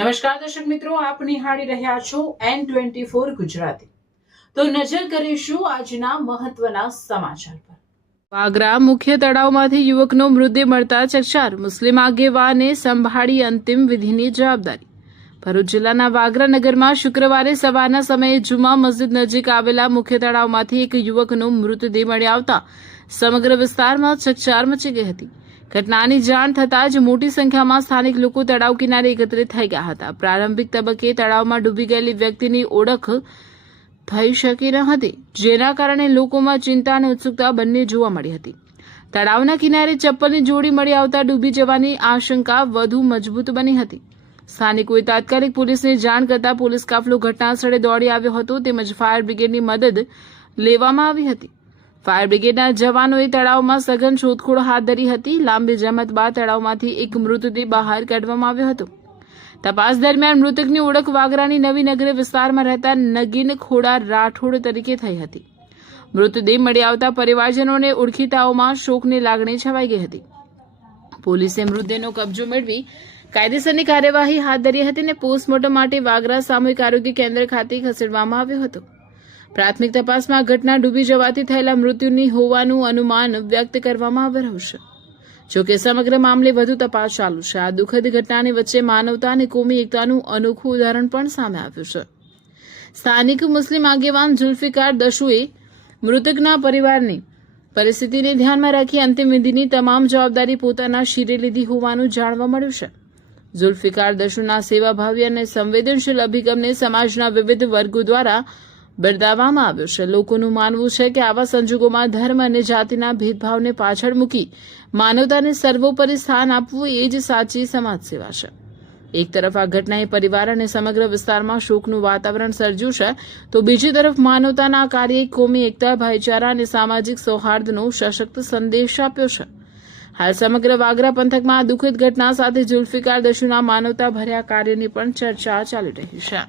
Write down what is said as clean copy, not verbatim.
નમસ્કાર દર્શક મિત્રો, આપ નિહાળી રહ્યા છો N24 ગુજરાતી। તો નજર કરીશું આજના મહત્વના સમાચાર પર। વાગરા મુખ્ય તળાવમાંથી યુવકનો મૃતદેહ મળતા ચકચાર, મુસ્લિમ આગેવાને સંભાળી અંતિમ વિધિની જવાબદારી। ભરૂચ જિલ્લાના વાગરા નગરમાં શુક્રવારે સવારના સમયે જુમા મસ્જિદ નજીક આવેલા મુખ્ય તળાવમાંથી એક યુવકનો મૃતદેહ મળી આવતા સમગ્ર વિસ્તારમાં ચકચાર મચી ગઈ હતી। ઘટનાની જાણ થતાં જ મોટી સંખ્યામાં સ્થાનિક લોકો તળાવ કિનારે એકત્રિત થઈ ગયા હતા। પ્રારંભિક તબક્કે તળાવમાં ડૂબી ગયેલી વ્યક્તિની ઓળખ થઈ શકી ન હતી, જેના કારણે લોકોમાં ચિંતા અને ઉત્સુકતા બંને જોવા મળી હતી। તળાવના કિનારે ચપ્પલની જોડી મળી આવતા ડૂબી જવાની આશંકા વધુ મજબૂત બની હતી। સ્થાનિકોએ તાત્કાલિક પોલીસને જાણ કરતા પોલીસ કાફલો ઘટના સ્થળે દોડી આવ્યો હતો, તેમજ ફાયર બ્રિગેડની મદદ લેવામાં આવી હતી। ફાયર બ્રિગેડના જવાનોએ તળાવમાં સઘન શોધખોળ હાથ ધરી હતી। લાંબી જહેમત બાદ તળાવમાંથી એક મૃતદેહ બહાર કાઢવામાં આવ્યો હતો। તપાસ દરમિયાન મૃતકની ઓળખ વાગરાની નવી નગરી વિસ્તારમાં રહેતા નગીન ખોડા રાઠોડ તરીકે થઈ હતી। મૃતદેહ મળી આવતા પરિવારજનોને ઓળખીતાઓમાં શોકની લાગણી છવાઈ ગઈ હતી। પોલીસે મૃતદેહનો કબજો મેળવી કાયદેસરની કાર્યવાહી હાથ ધરી હતી અને પોસ્ટમોર્ટમ માટે વાગરા સામૂહિક આરોગ્ય કેન્દ્ર ખાતે ખસેડવામાં આવ્યો હતો। પ્રાથમિક તપાસમાં ઘટના ડૂબી જવાથી થયેલા મૃત્યુની હોવાનું અનુમાન વ્યક્ત કરવામાં આવી રહ્યું છે। જોકે સમગ્ર મામલે વધુ તપાસ ચાલુ છે। આ દુઃખદ ઘટનાની વચ્ચે માનવતા અને કોમી એકતાનું અનોખું ઉદાહરણ પણ સામે આવ્યું છે। સ્થાનિક મુસ્લિમ આગેવાન ઝુલ્ફિકાર દશુએ મૃતકના પરિવારની પરિસ્થિતિને ધ્યાનમાં રાખી અંતિમ વિધિની તમામ જવાબદારી પોતાના શિરે લીધી હોવાનું જાણવા મળ્યું છે। ઝુલ્ફિકાર દશુના સેવાભાવી અને સંવેદનશીલ અભિગમને સમાજના વિવિધ વર્ગો દ્વારા બિરદાવવામાં આવ્યો છે। લોકોનું માનવું છે કે આવા સંજોગોમાં ધર્મ અને જાતિના ભેદભાવને પાછળ મૂકી માનવતાને સર્વોપરી સ્થાન આપવું એ જ સાચી સમાજ સેવા છે। એક તરફ આ ઘટનાએ પરિવાર અને સમગ્ર વિસ્તારમાં શોકનું વાતાવરણ સર્જ્યું છે, તો બીજી તરફ માનવતાના આ કાર્યએ કોમી એકતા, ભાઈચારા અને સામાજિક સૌહાર્દનો સશક્ત સંદેશ આપ્યો છે। હાલ સમગ્ર વાગરા પંથકમાં આ દુઃખદ ઘટના સાથે ઝુલ્ફિકાર દશુના માનવતા ભર્યા કાર્યની પણ ચર્ચા ચાલી રહી છે।